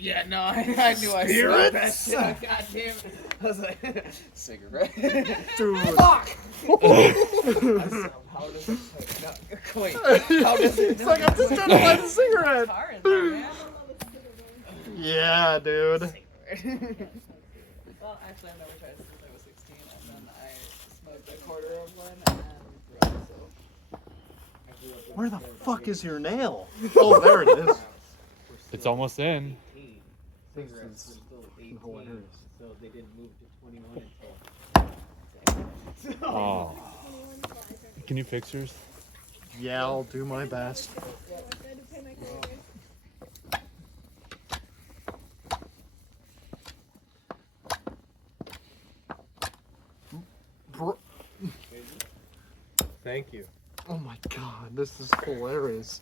Yeah, no, I knew I smelled that shit. God damn it. I was like, cigarette. Dude. Fuck! How does it wait, how does it It's like I'm just trying to light a cigarette. Yeah, dude. Well, actually, I've never tried it since I was 16, and then I smoked a quarter of one, and so. Where the fuck is your nail? Oh, there it is. It's almost in. This is hilarious. So they didn't move to 21 until. Oh. Can you fix yours? Yeah, I'll do my best. Thank you. Oh my god, this is hilarious.